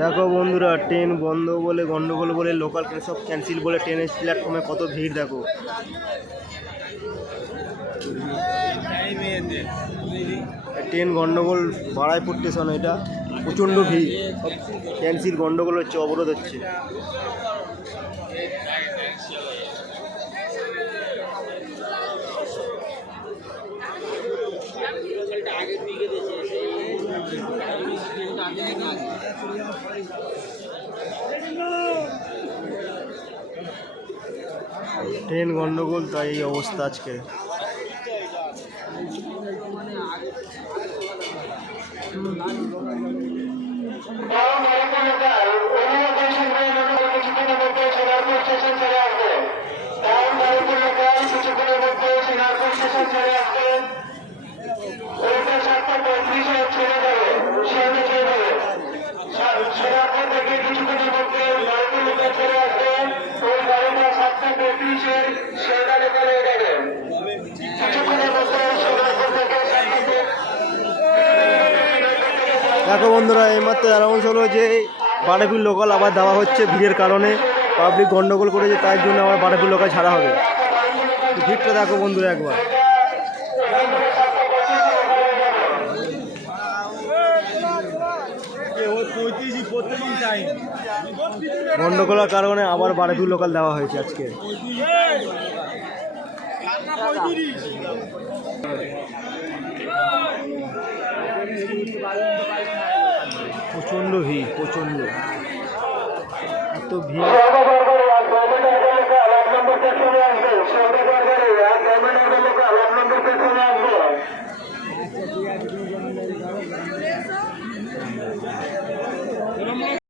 দেখো বন্ধুরা, ট্রেন বন্ধ বলে গন্ডগোল বলে লোকাল ট্রেন সব ক্যান্সেল বলে ট্রেনের প্ল্যাটফর্মে কত ভিড় দেখো। ট্রেন গন্ডগোল বাড়াইপুর স্টেশন, এটা প্রচণ্ড ভিড়, সব ক্যান্সেল গন্ডগোল হচ্ছে, অবরোধ হচ্ছে। ট্রেন গন্ডগোল, তাই এই অবস্থা আজকে। দেখো বন্ধুরা, এইমাত্র অ্যানাউন্স হলো যে বারোপুর লোকাল আবার দেওয়া হচ্ছে ভিড়ের কারণে। পাবলিক গন্ডগোল করেছে, তাই জন্য আবার বারোপুর লোকাল ছাড়া হবে। ভিড়টা দেখো বন্ধুরা একবার। গন্ডগোলের কারণে আবার বারোপুর লোকাল দেওয়া হয়েছে আজকে। প্রচণ্ড ভিড়, প্রচণ্ড এত ভিড়।